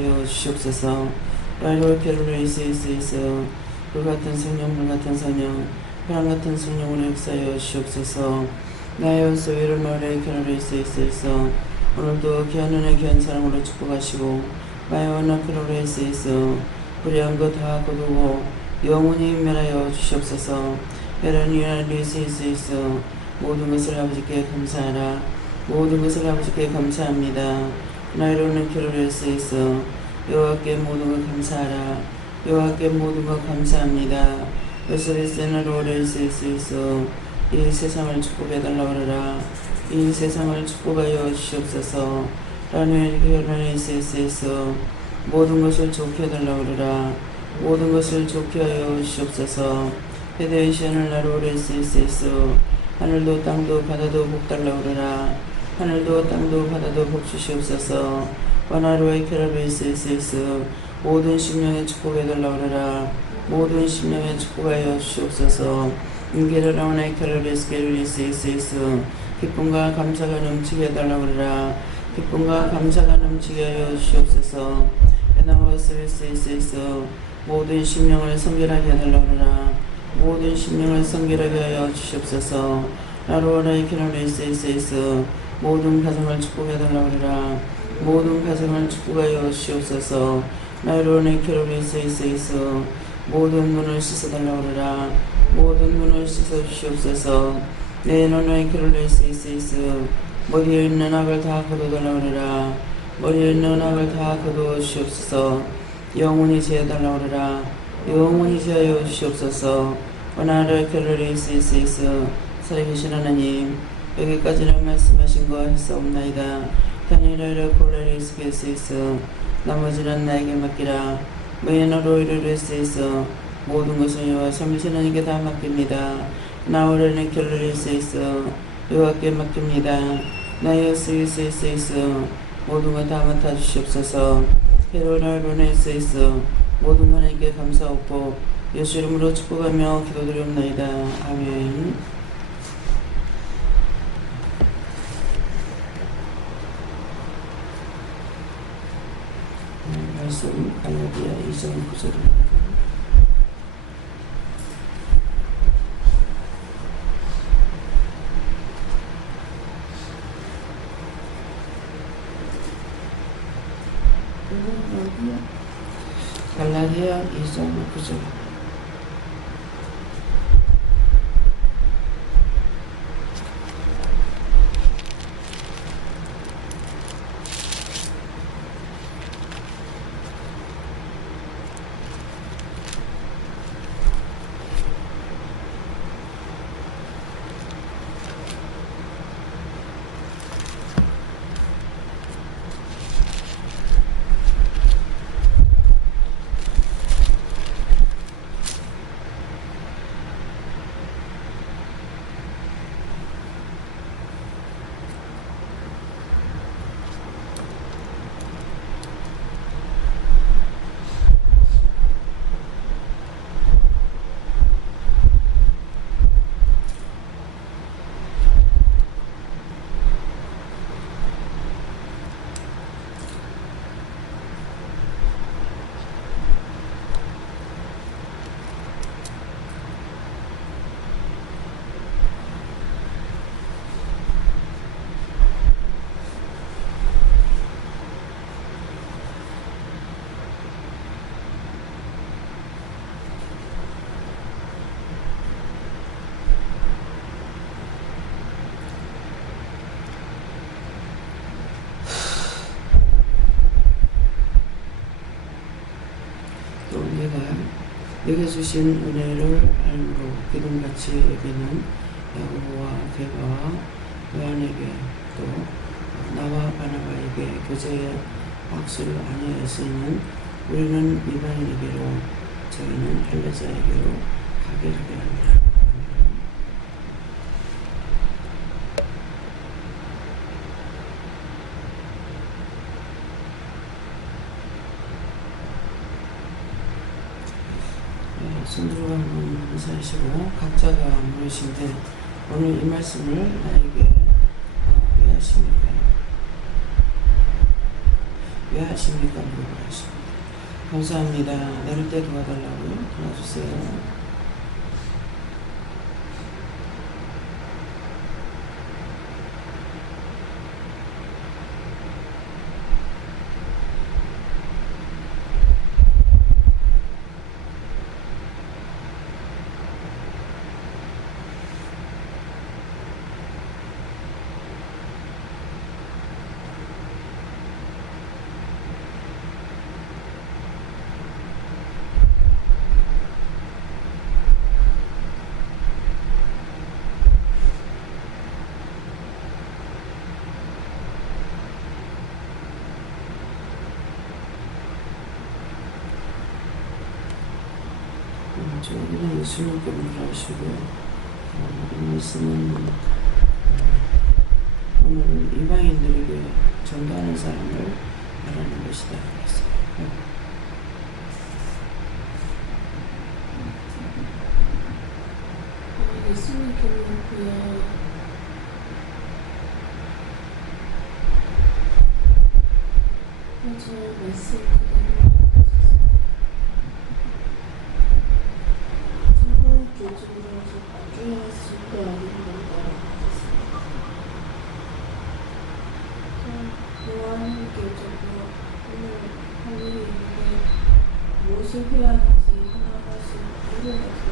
하여 주시옵소서. 라이올케르레이스이스이스 불같은 성령 불같은 성령 바람같은 성령으로 역사하여 주시옵소서. 나의 소위를 말해 케르레이스이스이스 오늘도 귀한 은혜 귀한 사랑으로 축복하시고 마이오나 케르레이스이스 불의한 것 다 거두고 영원히 멸하여 주시옵소서. 베르니아 리스이스이스 모든 것을 아버지께 감사하라. 모든 것을 아버지께 감사합니다. 나이로는 케르레이스이스 여호와께 모든 것 감사하라. 여호와께 모든 것 감사합니다. 베스리스나로레이스이스 이 세상을 축복해달라 그러라. 이 세상을 축복하여 주시옵소서. 라누엘케르레이스이스 모든 것을 좋게 해달라 그러라. 모든 것을 좋게 하여 주시옵소서. 페데이션을 나로레이스이스 하늘도 땅도 바다도 복 달라 그러라. 하늘도 땅도 바다도 복 주시옵소서. 와나로의 케르레이스이스 모든 심령의 축복해달라 그러라. 모든 심령의 축복하여 주시옵소서. 인게르라오나의 케르레이스이스 기쁨과 감사가 넘치게 해달라 그러라. 기쁨과 감사가 넘치게 하여 주시옵소서. 에나워스리스이스 모든 심령을 성결하게 해달라 그러라. 모든 심령을 성결하게 하여 주시옵소서. 나로라의 케르레이스이스 모든 가정을 축복해달라 그러라. 모든 가정을 축복하여 주시옵소서. 나로라의 케르레이스이스 모든 눈을 씻어달라 그러라. 모든 눈을 씻어 주시옵소서. 내 너의 케르레이스이스 머리에 있는 악을 다 거둬달라 그러라. 머리에 있는 악을 다 거두어 주시옵소서. 영원히 제하달라 그러라. 영원히 제하여 주시옵소서. 오나를 케르레이스이스 살아계신 하나님 여기까지는 말씀하신 거 했사옵나이다. 다니엘을 콜레리스케스이스 나머지는 나에게 맡기라. 메너로이르레스이스 모든 것은 여호와 삼위신 하나님께 다 맡깁니다. 나오르는 켈레리스이스 여호와께 맡깁니다. 나이어스이스이스 모든 것 다 맡아 주시옵소서. 헤로나로네스이스 모든 하나님께 감사하고 예수 이름으로 축복하며 기도드리옵나이다. 아멘. 말씀 갈라디아 2장 9절입니다. 갈라디아 2장 9절 내게 주신 은혜를 알므로 기둥같이 여기는 야고보와 게바와 요한에게 또 나와 바나바에게 교제의 박수를 아니하였으니 우리는 이방인에게로 저희는 헬라자에게로 가게 하게 합니다. 손들어 한번 인사하시고 각자가 물으신데 오늘 이 말씀을 나에게 왜 하십니까? 왜 하십니까? 물어보십니다. 감사합니다. 내릴 때 도와달라고요? 도와주세요. 저기는 예수님께 문의하시고요. 이 말씀은 오늘은 이방인들에게 전도하는 사람을 말하는 것이다. 예수님께 묻고요. 저 말씀 그대로 교적으로 바뀌어야 수도 아닌 건가 요한 교적으로 오늘 하늘에 있는데 무엇을 해야 하는지 하나하나씩 물어봐서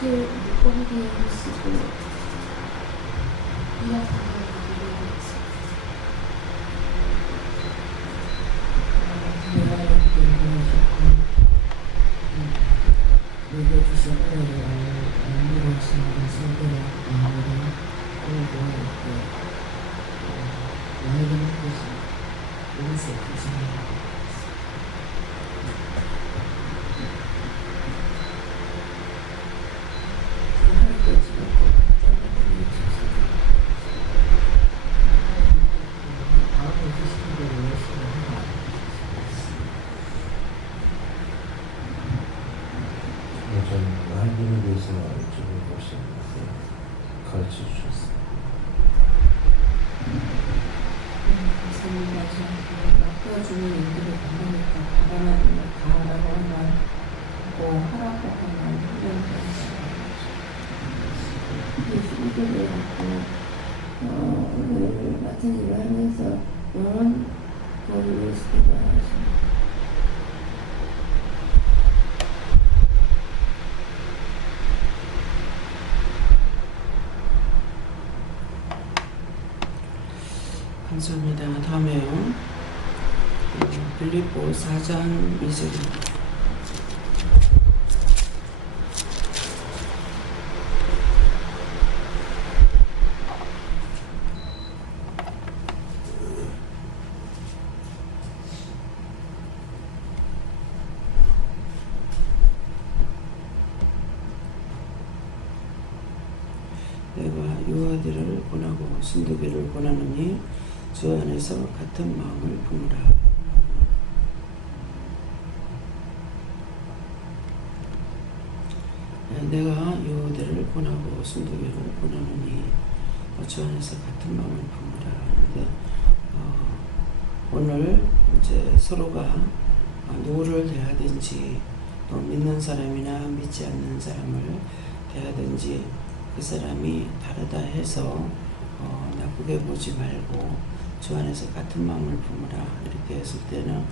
저는 무거하게 쓰고 이야기하는 하나님에 대해서 알려주는 것이 가르쳐 주셨어요. 감사합니다. 맡겨주는 일들을 받으니까 바라는 걸 다하라고 하면 또 하라고 하면 예수님께 갖고 오늘 맡은 일을 하면서 영원 거리를 쓰기도 하십니다. 감사합니다. 다음에요. 빌립보 4장 2절입니다. 내가 유아들을 보내고 순두기를 보내느니 주 안에서 같은 마음을 품으라. 내가 유아들을 보내고 순두기를 보내느니 주 안에서 같은 마음을 품으라 하는데 오늘 이제 서로가 누구를 대하든지 또 믿는 사람이나 믿지 않는 사람을 대하든지 그 사람이 다르다 해서 나쁘게 보지 말고 주 안에서 같은 마음을 품으라 이렇게 했을 때는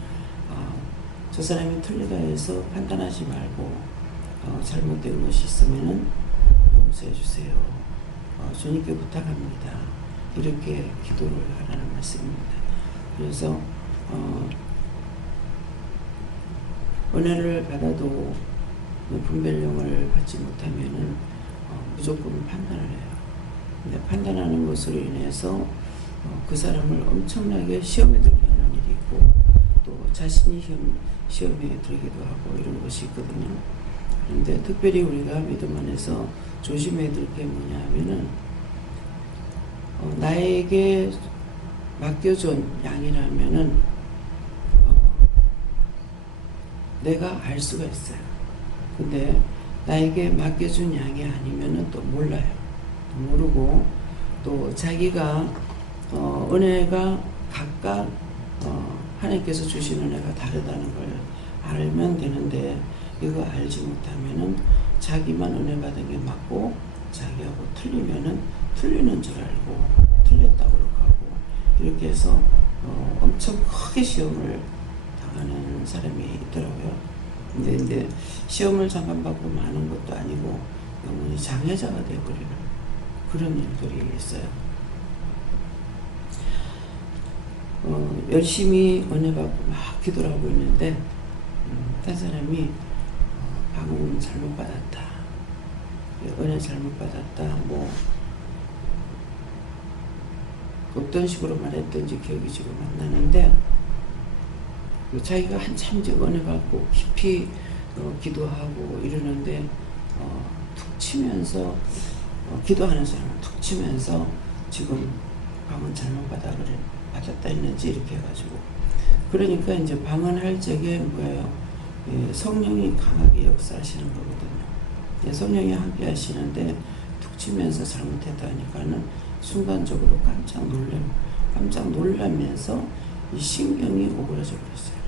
저 사람이 틀리다 해서 판단하지 말고 잘못된 것이 있으면은 용서해 주세요. 주님께 부탁합니다. 이렇게 기도를 하라는 말씀입니다. 그래서 은혜를 받아도 분별력을 받지 못하면은 무조건 판단을 해요. 근데 판단하는 것으로 인해서 그 사람을 엄청나게 시험에 들게 하는 일이 있고 또 자신이 시험에 들기도 하고 이런 것이 있거든요. 그런데 특별히 우리가 믿음 안에서 조심해야 될 게 뭐냐 하면은 나에게 맡겨준 양이라면은 내가 알 수가 있어요. 근데 나에게 맡겨준 양이 아니면은 또 몰라요. 모르고 또 자기가 은혜가 각각 하나님께서 주신 은혜가 다르다는 걸 알면 되는데 이거 알지 못하면은 자기만 은혜 받은 게 맞고 자기하고 틀리면은 틀리는 줄 알고 틀렸다고 하고 이렇게 해서 엄청 크게 시험을 당하는 사람이 있더라고요. 근데 이제 시험을 잠깐 받고 마는 것도 아니고 영원히 장애자가 되어버리는 그런 일들이 있어요. 열심히 은혜 받고 막 기도를 하고 있는데 딴 사람이 방금 잘못 받았다, 은혜 잘못 받았다, 뭐 어떤 식으로 말했던지 기억이 지금 안 나는데 자기가 한참 이제 은혜 받고 깊이 기도하고 이러는데 툭 치면서 기도하는 사람을 툭 치면서 지금 방언 잘못 받았다 했는지 이렇게 해가지고 그러니까 이제 방언할 적에 뭐예요? 성령이 강하게 역사하시는 거거든요. 성령이 함께 하시는데 툭 치면서 잘못했다 하니까는 순간적으로 깜짝 놀라면서 이 신경이 오그라져 버렸어요.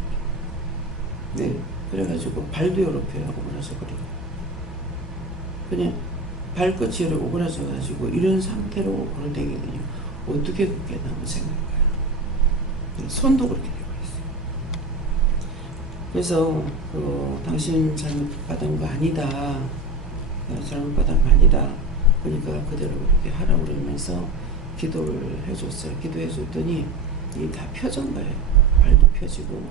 네, 그래가지고 발도 이렇게 오그라져 버리고 그냥 발끝이 이렇게 오그라져가지고 이런 상태로 걸어다니거든요. 어떻게 그렇게 나면 생각해요. 손도 그렇게 되고 있어요. 그래서 당신 잘못받은 거 아니다, 잘못받은 거 아니다, 그러니까 그대로 그렇게 하라고 그러면서 기도를 해줬어요. 기도해 줬더니 이게 다 펴진 거예요. 발도 펴지고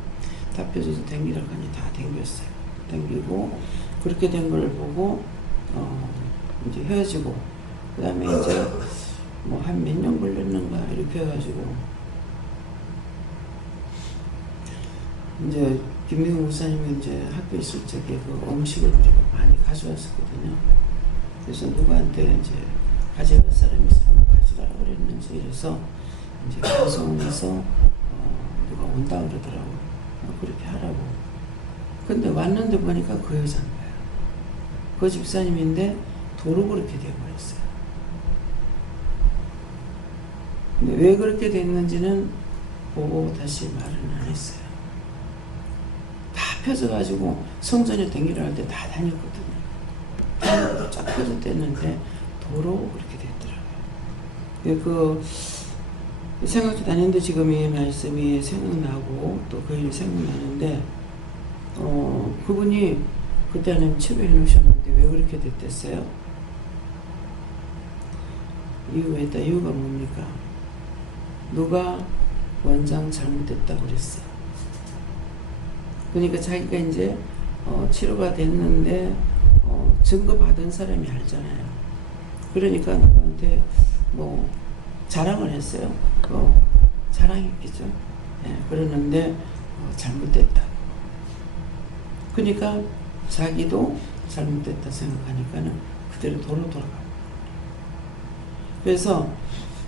다 펴져서 댕기라고 하니 다 댕겼어요. 댕기고 그렇게 된 걸 보고 이제 헤어지고 그 다음에 이제 뭐 한 몇 년 걸렸는가 이렇게 해가지고 이제 김민우 목사님이 이제 학교에 있을 적에 그 음식을 우리가 많이 가져왔었거든요. 그래서 누구한테 이제 가져갈 사람이 있으면 가져가라고 그랬는지 이래서 이제 방송에서 누가 온다 그러더라고. 그렇게 하라고. 근데 왔는데 보니까 그 여자인 거야. 그 집사님인데 도로 그렇게 되어버렸어요. 근데 왜 그렇게 됐는지는 보고 다시 말은 안 했어요. 다 펴져가지고 성전에 댕기려 할 때 다 다녔거든요. 쫙 펴졌댔는데 도로 그렇게 됐더라고요. 생각도 나는데 지금 이 말씀이 생각나고 또 그 일이 생각나는데 그분이 그때 하나님 치료해 놓으셨는데 왜 그렇게 됐댔어요? 이유가 뭡니까? 누가 원장 잘못됐다고 그랬어요. 그러니까 자기가 이제 치료가 됐는데 증거 받은 사람이 알잖아요. 그러니까 누구한테 뭐 자랑을 했어요. 자랑했겠죠. 예, 그러는데 잘못됐다. 그러니까 자기도 잘못됐다 생각하니까는 그대로 도로 돌아가고. 그래서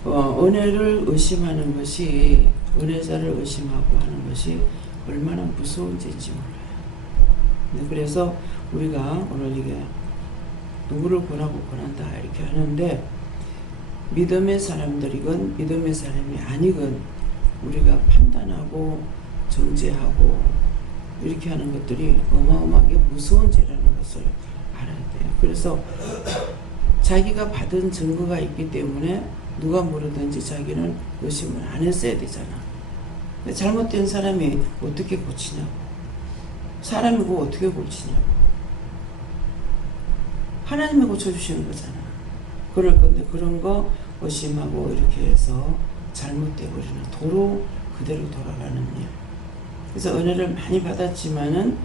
은혜를 의심하는 것이, 은혜자를 의심하고 하는 것이 얼마나 무서운지인지 몰라요. 그래서 우리가 오늘 이게 누구를 권하고 권한다 이렇게 하는데 믿음의 사람들이건 믿음의 사람이 아니건 우리가 판단하고 정죄하고 이렇게 하는 것들이 어마어마하게 무서운 죄라는 것을 알아야 돼요. 그래서 자기가 받은 증거가 있기 때문에 누가 뭐라든지 자기는 의심을 안 했어야 되잖아. 잘못된 사람이 어떻게 고치냐고. 사람이 그거 어떻게 고치냐고. 하나님이 고쳐주시는 거잖아. 그럴 건데 그런 거 의심하고 이렇게 해서 잘못되버리는 도로 그대로 돌아가는 일. 그래서 은혜를 많이 받았지만은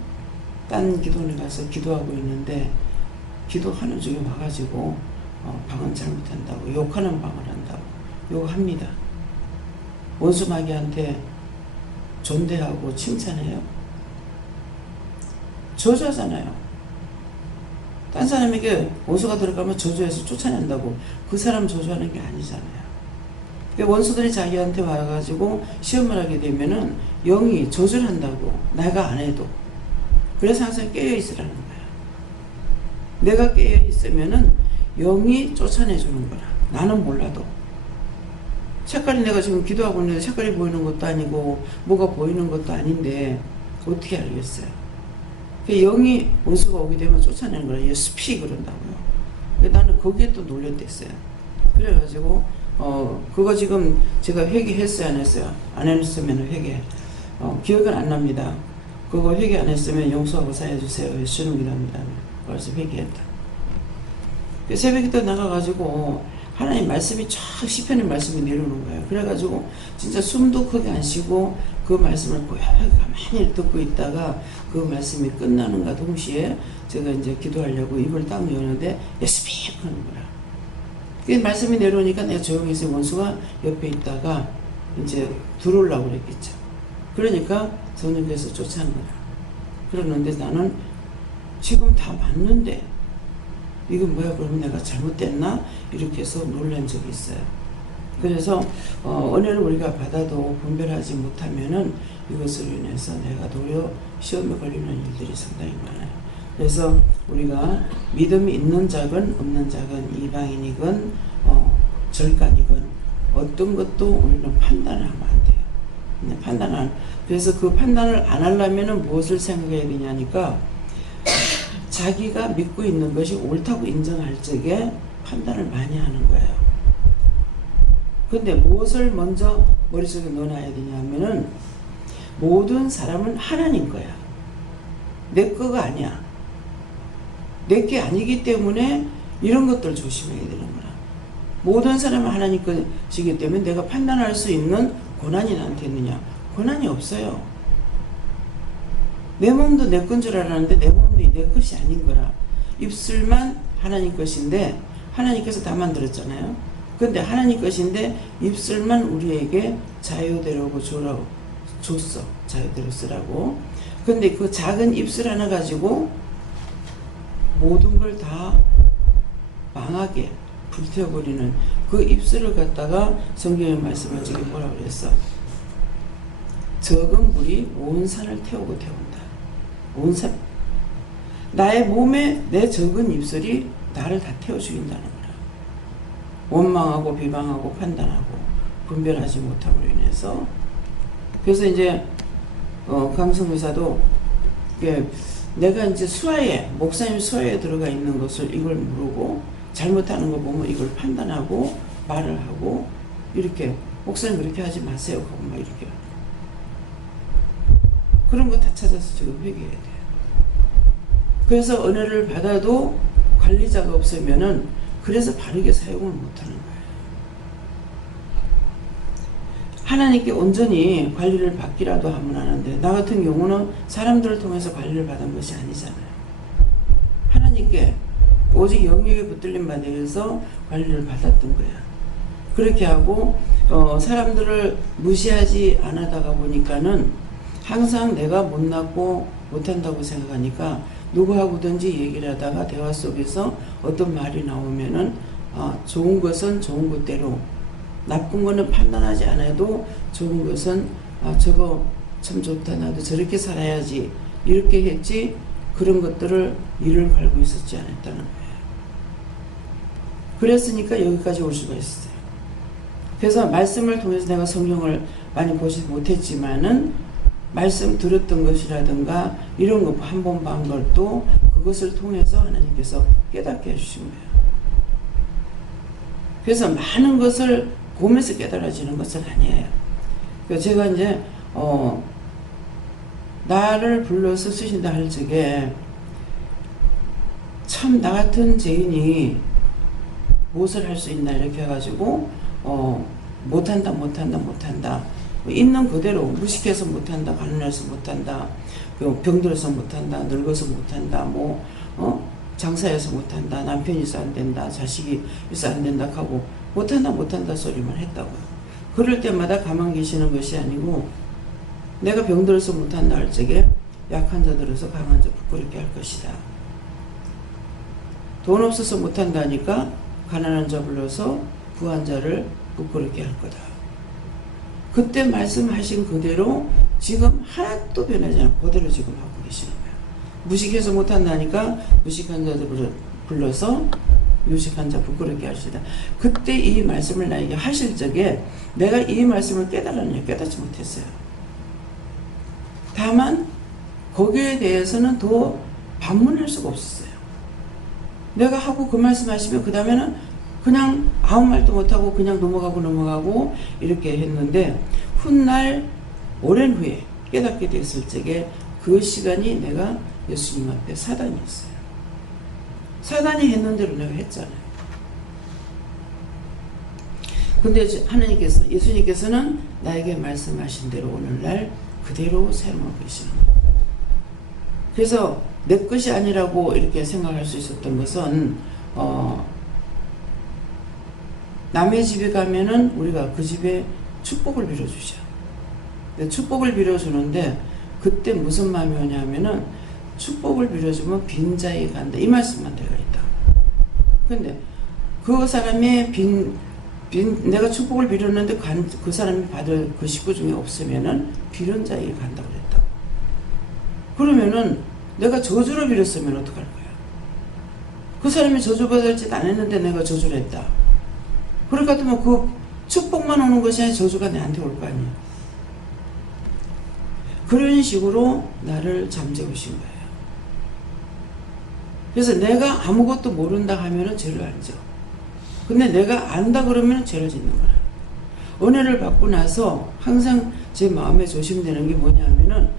딴 기도원에 가서 기도하고 있는데 기도하는 중에 와가지고 방언 잘못한다고 욕하는 방언 한다고 욕합니다. 원수마귀한테 존대하고 칭찬해요. 저주하잖아요. 딴 사람에게 원수가 들어가면 저주해서 쫓아낸다고 그 사람 저주하는 게 아니잖아요. 원수들이 자기한테 와가지고 시험을 하게 되면은 영이 저주를 한다고, 내가 안 해도. 그래서 항상 깨어있으라는 거야. 내가 깨어 있으면은 영이 쫓아내 주는 거라. 나는 몰라도. 색깔이 내가 지금 기도하고 있는데 색깔이 보이는 것도 아니고 뭐가 보이는 것도 아닌데 어떻게 알겠어요? 영이 원수가 오게 되면 쫓아내는 거라. 스피 그런다고요. 나는 거기에 또 놀랬댔어요. 그래가지고 그거 지금 제가 회개했어요, 안 했어요? 안 했으면 회개. 기억은 안 납니다. 그거 회개 안 했으면 용서하고 사해주세요. 주는 기도합니다. 그래서 회개했다. 새벽에 나가가지고 하나님 말씀이 쫙 시편의 말씀이 내려오는 거예요. 그래가지고 진짜 숨도 크게 안 쉬고 그 말씀을 고요하게 가만히 듣고 있다가 그 말씀이 끝나는가 동시에 제가 이제 기도하려고 입을 딱 여는데 스피 하는 거라. 그 말씀이 내려오니까 내가 조용히 해서 원수가 옆에 있다가 이제 들어오려고 그랬겠죠. 그러니까 성령께서 쫓아는 거라. 그러는데 나는 지금 다 맞는데 이건 뭐야? 그러면 내가 잘못됐나? 이렇게 해서 놀란 적이 있어요. 그래서 은혜를 우리가 받아도 분별하지 못하면은 이것으로 인해서 내가 도리어 시험에 걸리는 일들이 상당히 많아요. 그래서 우리가 믿음이 있는 자건 없는 자건 이방인이건 절간이건 어떤 것도 우리는 판단을 하면 안 돼요. 그래서 그 판단을 안 하려면은 무엇을 생각해야 되냐니까 자기가 믿고 있는 것이 옳다고 인정할 적에 판단을 많이 하는 거예요. 근데 무엇을 먼저 머릿속에 넣어놔야 되냐면은 모든 사람은 하나님 거야. 내 거가 아니야. 내 게 아니기 때문에 이런 것들 조심해야 되는 거야. 모든 사람은 하나님 것이기 때문에 내가 판단할 수 있는 권한이 나한테 있느냐? 권한이 없어요. 내 몸도 내 건 줄 알았는데 내 몸도 내 것이 아닌 거라. 입술만 하나님 것인데 하나님께서 다 만들었잖아요. 근데 하나님 것인데 입술만 우리에게 자유대로 줬어. 자유대로 쓰라고. 근데 그 작은 입술 하나 가지고 모든 걸 다 망하게 불태워버리는 그 입술을 갖다가 성경의 말씀을 저기 뭐라고 그랬어? 적은 불이 온 산을 태우고 태운다. 온 산. 나의 몸에 내 적은 입술이 나를 다 태워 죽인다는 거라. 원망하고 비방하고 판단하고 분별하지 못함으로 인해서. 그래서 이제 강성교사도 내가 이제 수하에 목사님 수하에 들어가 있는 것을 이걸 모르고 잘못하는 거 보면 이걸 판단하고 말을 하고 이렇게 목사님 그렇게 하지 마세요 하고 막 이렇게 그런 거 다 찾아서 지금 회개해야 돼요. 그래서 은혜를 받아도 관리자가 없으면은 그래서 바르게 사용을 못하는 거예요. 하나님께 온전히 관리를 받기라도 하면 하는데 나 같은 경우는 사람들을 통해서 관리를 받은 것이 아니잖아요. 하나님께 오직 영역에 붙들린 바 되어서 관리를 받았던 거야. 그렇게 하고 사람들을 무시하지 않아다가 보니까는 항상 내가 못났고 못한다고 생각하니까 누구하고든지 얘기를 하다가 대화 속에서 어떤 말이 나오면은 좋은 것은 좋은 것대로 나쁜 거는 판단하지 않아도 좋은 것은 저거 참 좋다 나도 저렇게 살아야지 이렇게 했지 그런 것들을 이를 갈고 있었지 않았다는 거예요. 그랬으니까 여기까지 올 수가 있어요. 그래서 말씀을 통해서 내가 성경을 많이 보지 못했지만은 말씀 들었던 것이라든가 이런 거 한 번 반 것도 그것을 통해서 하나님께서 깨닫게 해주신 거예요. 그래서 많은 것을 보면서 깨달아지는 것은 아니에요. 그래서 제가 이제 나를 불러서 쓰신다 할 적에 참 나 같은 죄인이 무엇을 할 수 있나 이렇게 해가지고 못한다 있는 그대로 무식해서 못한다, 가난해서 못한다, 병들어서 못한다, 늙어서 못한다, 장사해서 못한다, 남편이 있어 안 된다, 자식이 있어 안 된다 하고 못한다 소리만 했다고요. 그럴 때마다 가만 계시는 것이 아니고 내가 병들어서 못한다 할 적에 약한 자 들어서 강한 자 부끄럽게 할 것이다. 돈 없어서 못한다니까 가난한 자 불러서 부한 자를 부끄럽게 할 거다. 그때 말씀하신 그대로 지금 하나도 변하지 않고 그대로 지금 하고 계시는 거예요. 무식해서 못한다니까 무식한 자들을 불러서 유식한 자 부끄럽게 하시다. 그때 이 말씀을 나에게 하실 적에 내가 이 말씀을 깨달았냐? 깨닫지 못했어요. 다만 거기에 대해서는 더 반문할 수가 없었어요. 내가 하고 그 말씀 하시면 그 다음에는 그냥 아무 말도 못하고 그냥 넘어가고 이렇게 했는데 훗날 오랜 후에 깨닫게 됐을 적에 그 시간이 내가 예수님 앞에 사단이었어요. 사단이 했는 대로 내가 했잖아요. 근데 하나님께서, 예수님께서는 나에게 말씀하신 대로 오늘날 그대로 사용하고 계시는 거예요. 그래서 내 것이 아니라고 이렇게 생각할 수 있었던 것은 남의 집에 가면은 우리가 그 집에 축복을 빌어주죠. 축복을 빌어주는데 그때 무슨 마음이 오냐면은 축복을 빌어주면 빈자에 간다. 이 말씀만 내가 있다. 근데 그 사람의 내가 축복을 빌었는데 그 사람이 받을 그 식구 중에 없으면은 비른 자에 간다고 그랬다. 그러면은 내가 저주를 빌었으면 어떡할 거야? 그 사람이 저주받을 짓 안 했는데 내가 저주를 했다. 그럴 것 같으면 그 축복만 오는 것이 아니라 저주가 내한테 올 거 아니야. 그런 식으로 나를 잠재우신 거예요. 그래서 내가 아무것도 모른다 하면은 죄를 안 져. 근데 내가 안다 그러면 죄를 짓는 거라. 은혜를 받고 나서 항상 제 마음에 조심되는 게 뭐냐면은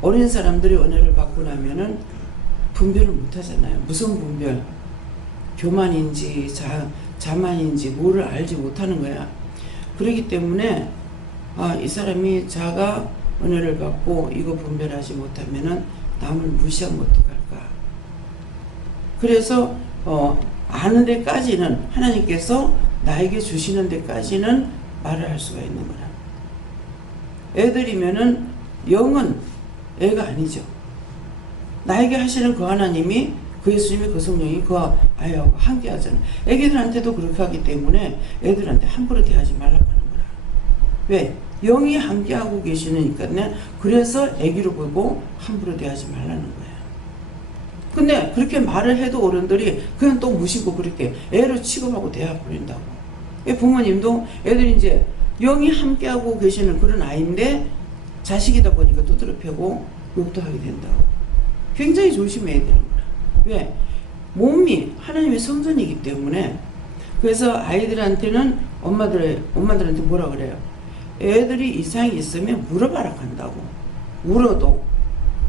어린 사람들이 은혜를 받고 나면은 분별을 못 하잖아요. 무슨 분별? 교만인지 자만인지 뭐를 알지 못하는 거야. 그렇기 때문에 이 사람이 자가 은혜를 받고 이거 분별하지 못하면은 남을 무시하면 어떡할까. 그래서 아는 데까지는 하나님께서 나에게 주시는 데까지는 말을 할 수가 있는 거라. 애들이면은 영은 애가 아니죠. 나에게 하시는 그 하나님이 그 예수님이 그 성령이 그 아이하고 함께 하잖아요. 애기들한테도 그렇게 하기 때문에 애들한테 함부로 대하지 말라고 하는 거라. 왜? 영이 함께 하고 계시니까 그래서 애기로 보고 함부로 대하지 말라는 거예요. 근데 그렇게 말을 해도 어른들이 그냥 또 무시고 그렇게 애를 취급하고 대해버린다고. 부모님도 애들이 이제 영이 함께하고 계시는 그런 아이인데 자식이다 보니까 두드려 패고 욕도 하게 된다고. 굉장히 조심해야 되는 거야. 왜? 몸이 하나님의 성전이기 때문에. 그래서 아이들한테는 엄마들한테 뭐라 그래요? 애들이 이상이 있으면 물어봐라 한다고. 울어도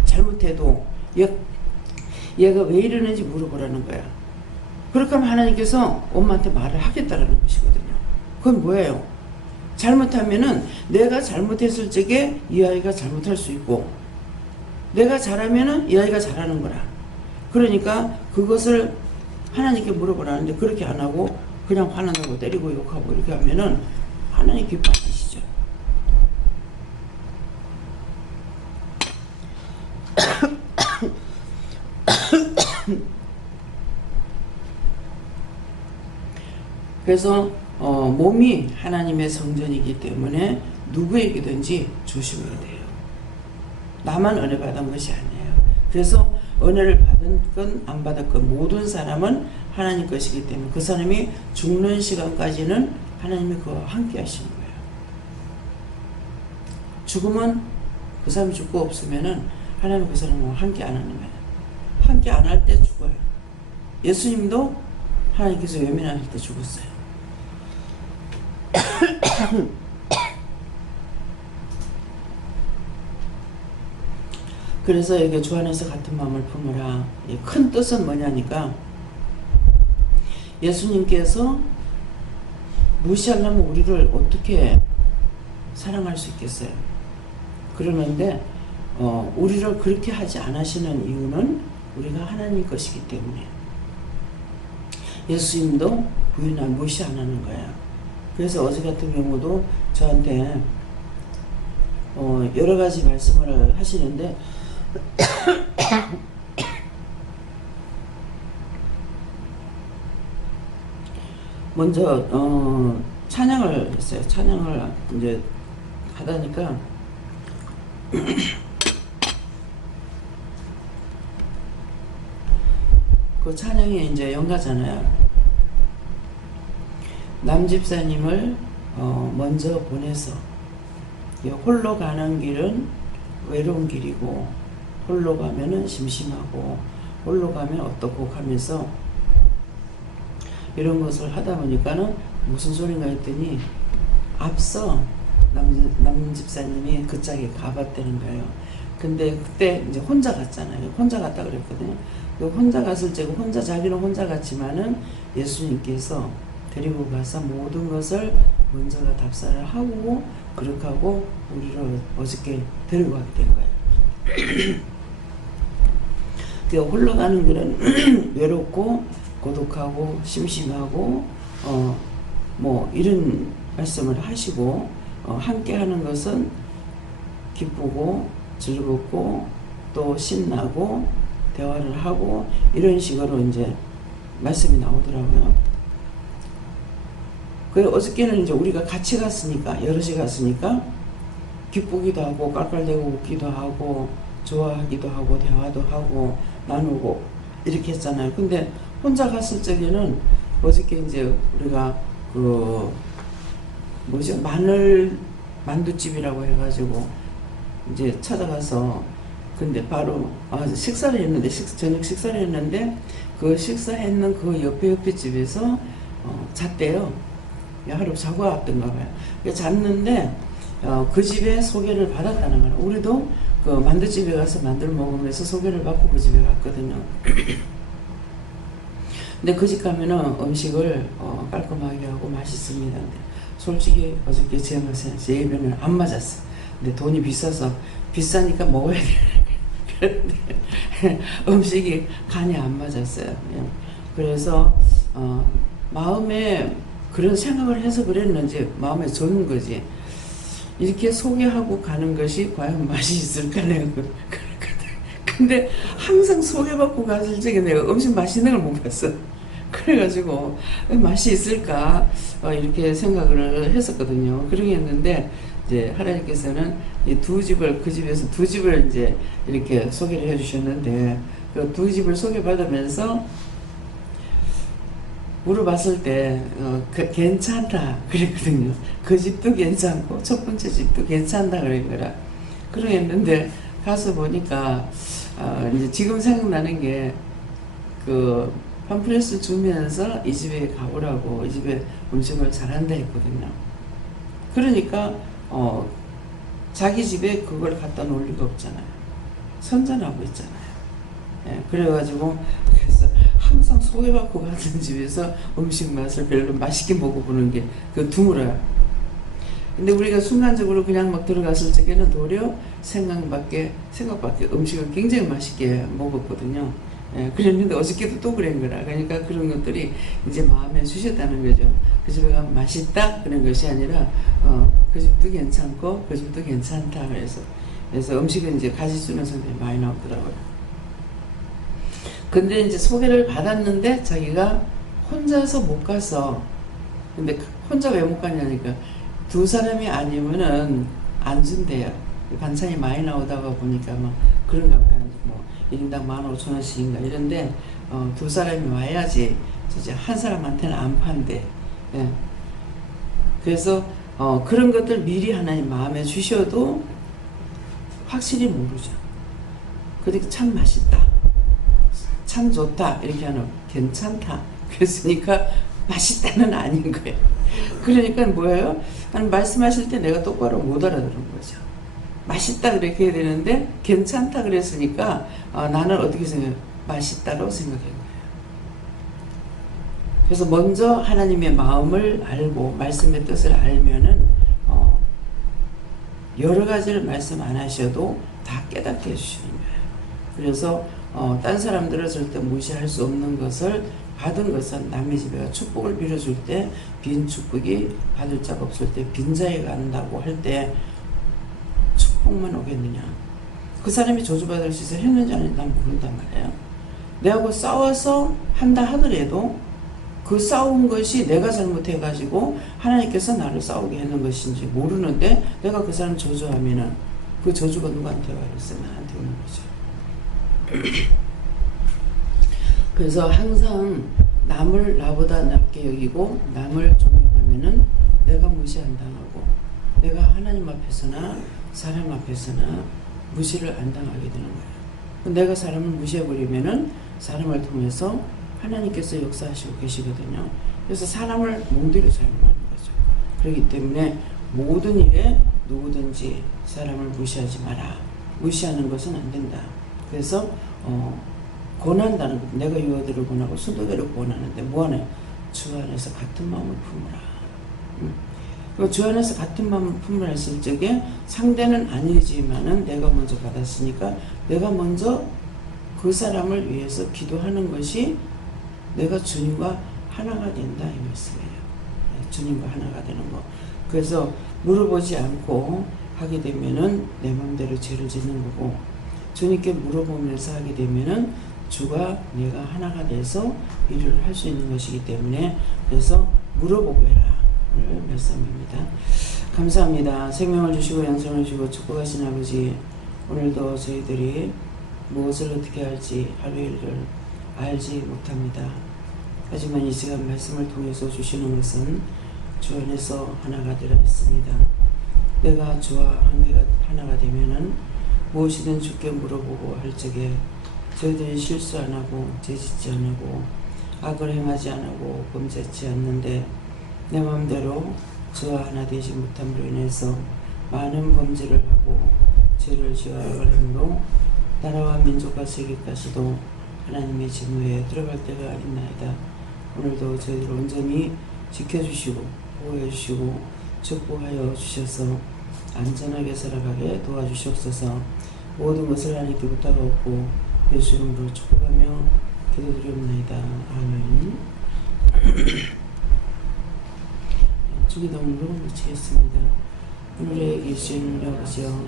잘못해도 얘가 왜 이러는지 물어보라는 거야. 그렇게 하면 하나님께서 엄마한테 말을 하겠다라는 것이거든요. 그건 뭐예요? 잘못하면은 내가 잘못했을 적에 이 아이가 잘못할 수 있고 내가 잘하면은 이 아이가 잘하는 거라. 그러니까 그것을 하나님께 물어보라는데 그렇게 안 하고 그냥 화난다고 때리고 욕하고 이렇게 하면은 하나님 기뻐하시죠. 그래서 몸이 하나님의 성전이기 때문에 누구에게든지 조심해야 돼요. 나만 은혜 받은 것이 아니에요. 그래서 은혜를 받은 건 안 받았건 모든 사람은 하나님 것이기 때문에 그 사람이 죽는 시간까지는 하나님이 그와 함께 하시는 거예요. 죽으면 그 사람이 죽고 없으면은 하나님이 그 사람과 함께 안 하는 거예요. 함께 안 할 때 죽어요. 예수님도 하나님께서 외면하실 때 죽었어요. 그래서 여기 주 안에서 같은 마음을 품으라. 큰 뜻은 뭐냐니까 예수님께서 무시하려면 우리를 어떻게 사랑할 수 있겠어요? 그러는데 우리를 그렇게 하지 않으시는 이유는 우리가 하나님 것이기 때문에. 예수님도 부인을 무시 안 하는 거야. 그래서 어제 같은 경우도 저한테 여러 가지 말씀을 하시는데 먼저 찬양을 했어요. 찬양을 이제 하다니까 그 찬양이 이제 연가잖아요. 남 집사님을 먼저 보내서 홀로 가는 길은 외로운 길이고 홀로 가면은 심심하고 홀로 가면 어떻고 하면서 이런 것을 하다 보니까는 무슨 소린가 했더니 앞서 남 집사님이 그 짝에 가봤다는 거예요. 근데 그때 이제 혼자 갔잖아요. 혼자 갔다 그랬거든요. 혼자 갔을 때 혼자 자기는 혼자 갔지만은 예수님께서 데리고 가서 모든 것을 먼저가 답사를 하고 그렇게 하고 우리를 어저께 데리고 가게 된 거예요. 홀로 가는 길은 외롭고 고독하고 심심하고 뭐 이런 말씀을 하시고 함께 하는 것은 기쁘고 즐겁고 또 신나고 대화를 하고 이런 식으로 이제 말씀이 나오더라고요. 그래서 어저께는 이제 우리가 같이 갔으니까 여럿이 갔으니까 기쁘기도 하고 깔깔대고 웃기도 하고 좋아하기도 하고 대화도 하고 나누고 이렇게 했잖아요. 근데 혼자 갔을 적에는 어저께 이제 우리가 그 뭐죠 만두집이라고 해가지고 이제 찾아가서 근데 바로 식사를 했는데 저녁 식사를 했는데 그 식사했는 그 옆에 집에서 잤대요. 하루 자고 왔던가 봐요. 잤는데 그 집에 소개를 받았다는 거예요. 우리도 그 만두집에 가서 만두를 먹으면서 소개를 받고 그 집에 갔거든요. 근데 그 집 가면은 음식을 깔끔하게 하고 맛있습니다. 근데 솔직히 어저께 제 맛에 제 입에는 안 맞았어요. 근데 돈이 비싸서 비싸니까 먹어야 돼. 음식이 간이 안 맞았어요. 그래서 마음에 그런 생각을 해서 그랬는지 마음에 드는 거지. 이렇게 소개하고 가는 것이 과연 맛이 있을까 내가 근데 항상 소개받고 갔을 적에 내가 음식 맛있는 걸 못 봤어. 그래가지고 맛이 있을까 이렇게 생각을 했었거든요. 그러게 했는데 이제 하나님께서는 이 두 집을 그 집에서 두 집을 이제 이렇게 소개를 해주셨는데 그 두 집을 소개받으면서 물어봤을 때 괜찮다 그랬거든요. 그 집도 괜찮고 첫 번째 집도 괜찮다 그랬거라. 그러겠는데 가서 보니까 이제 지금 생각나는 게 그 팜플렛을 주면서 이 집에 가보라고 이 집에 음식을 잘한다 했거든요. 그러니까 자기 집에 그걸 갖다 놓을 리가 없잖아요. 선전하고 있잖아요. 예, 그래가지고 그래서 항상 소개받고 가는 집에서 음식 맛을 별로 맛있게 먹어보는 게 그 드물어요. 근데 우리가 순간적으로 그냥 막 들어갔을 적에는 도리어 생각밖에 음식을 굉장히 맛있게 먹었거든요. 예, 그랬는데 어저께도 또 그런 거라. 그러니까 그런 것들이 이제 마음에 주셨다는 거죠. 그 집에 가면 맛있다 그런 것이 아니라 그 집도 괜찮고 그 집도 괜찮다 그래서 음식은 이제 가지 주는 사람들이 많이 나오더라고요. 근데 이제 소개를 받았는데 자기가 혼자서 못 가서 근데 혼자 왜 못 가냐니까 두 사람이 아니면은 안 준대요. 반찬이 많이 나오다가 보니까 막 그런가 봐요. 뭐 1인당 15,000원씩인가 이런데 두 사람이 와야지 이제 한 사람한테는 안 판대. 예. 그래서 그런 것들 미리 하나님 마음에 주셔도 확실히 모르죠. 그러니까 참 맛있다. 참 좋다. 이렇게 하는 괜찮다. 그랬으니까 맛있다는 아닌 거예요. 그러니까 뭐예요? 말씀하실 때 내가 똑바로 못 알아들은 거죠. 맛있다 그렇게 해야 되는데 괜찮다 그랬으니까 나는 어떻게 생각해요? 맛있다로 생각한 거예요. 그래서 먼저 하나님의 마음을 알고 말씀의 뜻을 알면은 여러 가지를 말씀 안 하셔도 다 깨닫게 해주시는 거예요. 그래서 딴 사람들은 절대 무시할 수 없는 것을 받은 것은 남의 집에 축복을 빌어줄 때 빈 축복이 받을 자가 없을 때 빈자에 간다고 할 때 축복만 오겠느냐. 그 사람이 저주받을 짓을 했는지 아닌지 난 모른단 말이에요. 내하고 싸워서 한다 하더라도 그 싸운 것이 내가 잘못해가지고 하나님께서 나를 싸우게 했는 것인지 모르는데 내가 그 사람 저주하면은 그 저주가 누구한테 와 있어요? 나한테 오는 거죠. 그래서 항상 남을 나보다 낮게 여기고 남을 존경하면은 내가 무시 안 당하고 내가 하나님 앞에서나 사람 앞에서나 무시를 안 당하게 되는 거예요. 내가 사람을 무시해버리면은 사람을 통해서 하나님께서 역사하시고 계시거든요. 그래서 사람을 몽둥이로 사용하는 거죠. 그렇기 때문에 모든 일에 누구든지 사람을 무시하지 마라. 무시하는 것은 안 된다. 그래서 권한다는 것. 내가 유아들을 권하고 순도대로 권하는데 뭐하냐? 주 안에서 같은 마음을 품으라. 주 안에서 같은 마음을 품으라 했을 적에 상대는 아니지만은 내가 먼저 받았으니까 내가 먼저 그 사람을 위해서 기도하는 것이 내가 주님과 하나가 된다 이 말씀이에요. 주님과 하나가 되는 거. 그래서 물어보지 않고 하게 되면은 내 마음대로 죄를 짓는 거고, 주님께 물어보면서 하게 되면은 주가 내가 하나가 돼서 일을 할 수 있는 것이기 때문에, 그래서 물어보고 해라 오늘 말씀입니다. 감사합니다. 생명을 주시고 양성을 주시고 축복하신 아버지, 오늘도 저희들이 무엇을 어떻게 할지 하루 일을 알지 못합니다. 하지만 이 시간 말씀을 통해서 주시는 것은 주 안에서 하나가 되라 했습니다. 내가 주와 하나가 되면은 무엇이든 주께 물어보고 할 적에 저희들이 실수 안 하고 죄짓지 안 하고 악을 행하지 안 하고 범죄치 않는데 내 마음대로 주와 하나 되지 못함으로 인해서 많은 범죄를 하고 죄를 지어 악을 행으로 나라와 민족과 세계까지도 하나님의 진노에 들어갈 때가 있나이다. 오늘도 저희를 온전히 지켜주시고 보호해 주시고 축복하여 주셔서 안전하게 살아가게 도와주시옵소서. 모든 것을 하나님께 부탁하고 예수 이름으로 축복하며 기도드리옵나이다. 아멘. 주기도문으로 마치겠습니다. 오늘의 계신 아버지여,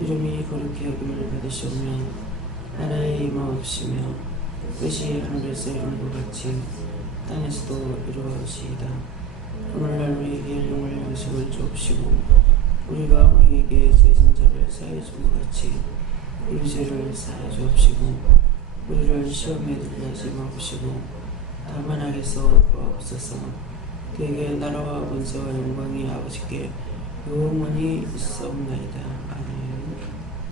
이름이 거룩히 여김을 받으시오며 나라의 임하옵시며 뜻이 하늘에서 이룬 것 같이 땅에서도 이루어지이다. 오늘날 우리에게 일용할 양식을 주옵시고 우리가 우리에게 죄진 자를 사하여 준 것 같이 우리 죄를 사하여 주옵시고 우리를 시험에 들게 하지 마옵시고 다만 악에서 구하옵소서. 그에게 나라와 권세와 영광이 아버지께 영원히 있사옵나이다. 아멘.